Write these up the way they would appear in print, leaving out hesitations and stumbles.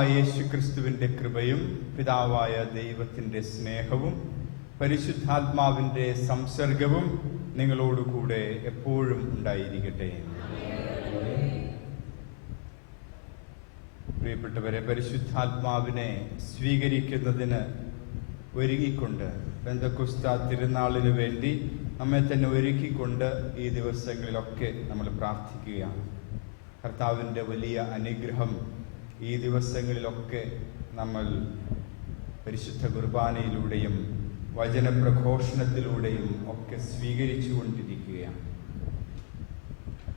യേശുക്രിസ്തുവിന്റെ കൃപയും പിതാവായ ദൈവത്തിന്റെ സ്നേഹവും പരിശുദ്ധാത്മാവിന്റെ സംസർഗവും നിങ്ങളോടുകൂടെ എപ്പോഴും ഉണ്ടായിരിക്കട്ടെ. പ്രിയപ്പെട്ടവരെ, പരിശുദ്ധാത്മാവിനെ സ്വീകരിക്കുന്നതിന് ഒരുങ്ങിക്കൊണ്ട് പെന്തക്കോസ്താ തിരുനാളിന് വേണ്ടി നമ്മെ തന്നെ ഒരുക്കിക്കൊണ്ട് ഈ ദിവസങ്ങളിലൊക്കെ നമ്മൾ പ്രാർത്ഥിക്കുകയാണ്. കർത്താവിൻ്റെ വലിയ അനുഗ്രഹം ഈ ദിവസങ്ങളിലൊക്കെ നമ്മൾ പരിശുദ്ധ കുർബാനയിലൂടെയും വചനപ്രഘോഷണത്തിലൂടെയും ഒക്കെ സ്വീകരിച്ചു കൊണ്ടിരിക്കുകയാണ്.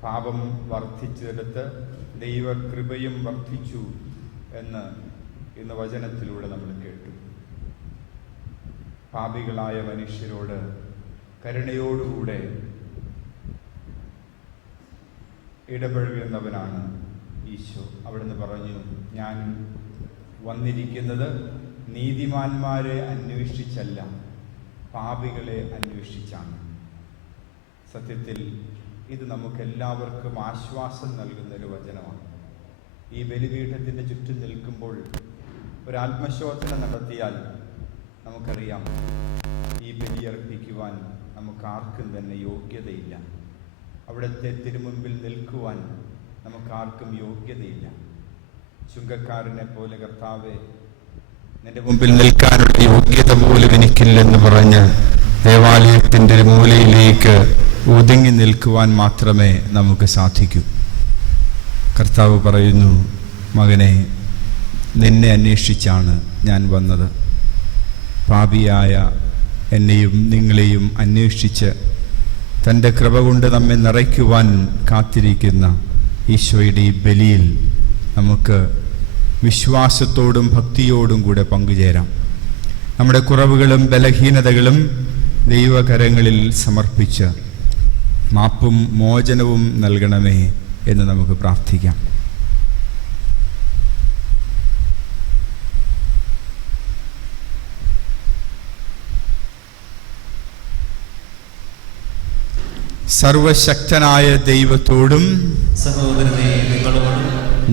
പാപം വർദ്ധിച്ചെടുത്ത് ദൈവകൃപയും വർദ്ധിച്ചു എന്ന് ഇന്ന് വചനത്തിലൂടെ നമ്മൾ കേട്ടു. പാപികളായ മനുഷ്യരോട് കരുണയോടുകൂടെ ഇടപഴകുന്നവനാണ് ഈശോ. അവിടുന്ന് പറഞ്ഞു, ഞാൻ വന്നിരിക്കുന്നത് നീതിമാന്മാരെ അന്വേഷിച്ചല്ല, പാപികളെ അന്വേഷിച്ചാണ്. സത്യത്തിൽ ഇത് നമുക്കെല്ലാവർക്കും ആശ്വാസം നൽകുന്നൊരു വചനമാണ്. ഈ ബലിപീഠത്തിൻ്റെ ചുറ്റും നിൽക്കുമ്പോൾ ഒരാത്മശോധന നടത്തിയാൽ നമുക്കറിയാം, ഈ ബലിയർപ്പിക്കുവാൻ നമുക്കാർക്കും തന്നെ യോഗ്യതയില്ല. അവിടുത്തെ തിരുമുമ്പിൽ നിൽക്കുവാൻ നമുക്കാർക്കും യോഗ്യതയില്ല. ചുങ്കക്കാരനെ പോലെ കർത്താവെ, നിന്റെ മുമ്പിൽ നിൽക്കാനുള്ള യോഗ്യത പോലും എനിക്കില്ലെന്ന് പറഞ്ഞ് ദേവാലയത്തിൻ്റെ മൂലയിലേക്ക് ഒതുങ്ങി നിൽക്കുവാൻ മാത്രമേ നമുക്ക് സാധിക്കൂ. കർത്താവ് പറയുന്നു, മകനെ, നിന്നെ അന്വേഷിച്ചാണ് ഞാൻ വന്നത്. പാപിയായ എന്നെയും നിങ്ങളെയും അന്വേഷിച്ച് തൻ്റെ കൃപ കൊണ്ട് നമ്മെ നിറയ്ക്കുവാൻ കാത്തിരിക്കുന്ന ഈശോയുടെ ഈ ബലിയിൽ നമുക്ക് വിശ്വാസത്തോടും ഭക്തിയോടും കൂടെ പങ്കുചേരാം. നമ്മുടെ കുറവുകളും ബലഹീനതകളും ദൈവകരങ്ങളിൽ സമർപ്പിച്ച് മാപ്പും മോചനവും നൽകണമേ എന്ന് നമുക്ക് പ്രാർത്ഥിക്കാം. സർവശക്തനായ ദൈവത്തോടും സഹോദരനെ നിങ്ങളോടും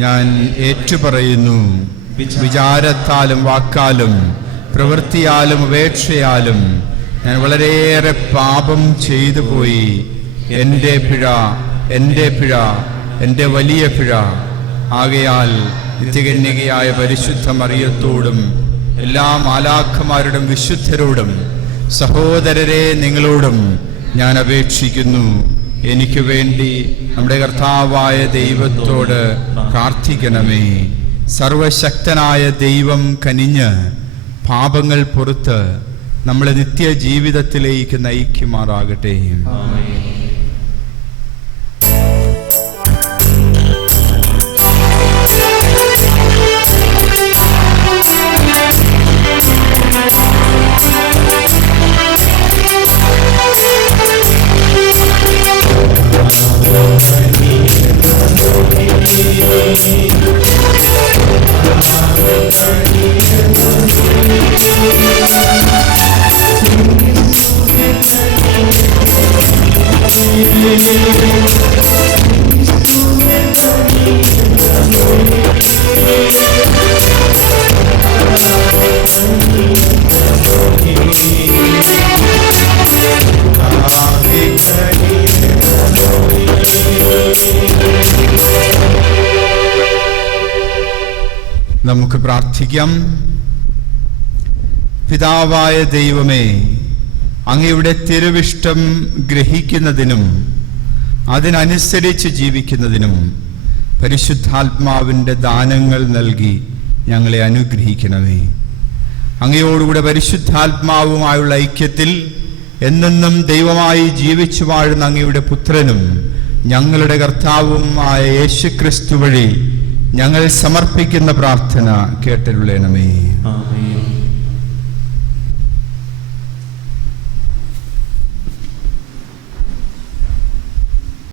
ഞാൻ ഏറ്റുപറയുന്നു, വിചാരത്താലും വാക്കാലും പ്രവൃത്തിയാലും ഉപേക്ഷയാലും ഞാൻ വളരെയേറെ പാപം ചെയ്തു പോയി. എൻ്റെ പിഴ, എൻ്റെ വലിയ പിഴ. ആകയാൽ നിത്യകന്യകയായ പരിശുദ്ധ മറിയത്തോടും എല്ലാ മാലാഖമാരുടെയും വിശുദ്ധരോടും സഹോദരരെ നിങ്ങളോടും ഞാൻ അപേക്ഷിക്കുന്നു, എനിക്ക് വേണ്ടി നമ്മുടെ കർത്താവായ ദൈവത്തോട് പ്രാർത്ഥിക്കണമേ. സർവശക്തനായ ദൈവം കനിഞ്ഞ് പാപങ്ങൾ പുറത്ത് നമ്മളെ നിത്യജീവിതത്തിലേക്ക് നയിക്കുമാറാകട്ടെ. നമുക്ക് പ്രാർത്ഥിക്കാം. പിതാവായ ദൈവമേ, അങ്ങയുടെ തിരുവിഷ്ടം ഗ്രഹിക്കുന്നതിനും അതിനനുസരിച്ച് ജീവിക്കുന്നതിനും പരിശുദ്ധാത്മാവിൻ്റെ ദാനങ്ങൾ നൽകി ഞങ്ങളെ അനുഗ്രഹിക്കണമേ. അങ്ങയോടുകൂടെ പരിശുദ്ധാത്മാവുമായുള്ള ഐക്യത്തിൽ എന്നെന്നും ദൈവമായി ജീവിച്ചു വാഴുന്ന അങ്ങയുടെ പുത്രനും ഞങ്ങളുടെ കർത്താവും ആയ യേശുക്രിസ്തു വഴി ഞങ്ങൾ സമർപ്പിക്കുന്ന പ്രാർത്ഥന കേട്ടരുളേണമേ. ആമേൻ.